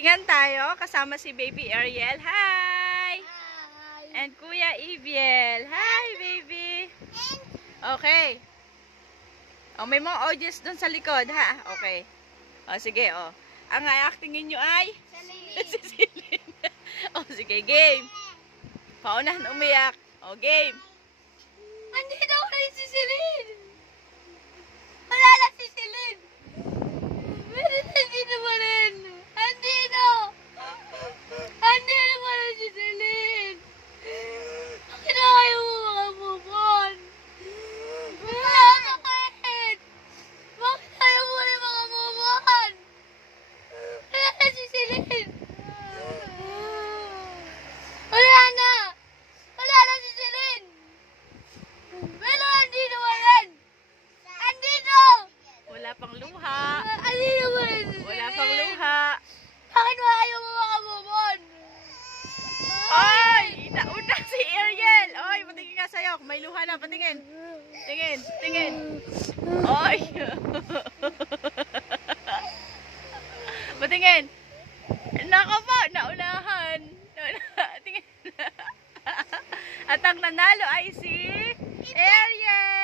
Ingan tayo kasama si Baby Ariel. Hi! Hi! And Kuya Ibiel. Hi, baby! Okay. O, may mga audience doon sa likod, ha? Okay. O, sige, o. Ang actingin nyo ay? Si Celine. O, sige, game. Paunahan umiyak. O, game. Andito ko rin si Celine! Wala na si Celine! Andito mo rin! Andito! Andito mo rin si Celine! Bakit na kayo mo makamove on? Bakit? Bakit ayaw mo rin makamove on? Wala na si Celine! Wala na! Wala na si Celine! Pero andito mo rin! Andito! Wala pang luha. Andito mo rin si Celine! Wala pang luha. Bakit mo ayaw mo makamove on? Oy! Nauna si Ariel. Oy, patingin ka sa'yo. May luha na. Patingin. Tingin. Tingin. Oy! Patingin. Nako po. Naunahan. Tingin. At ang nanalo ay si Ariel.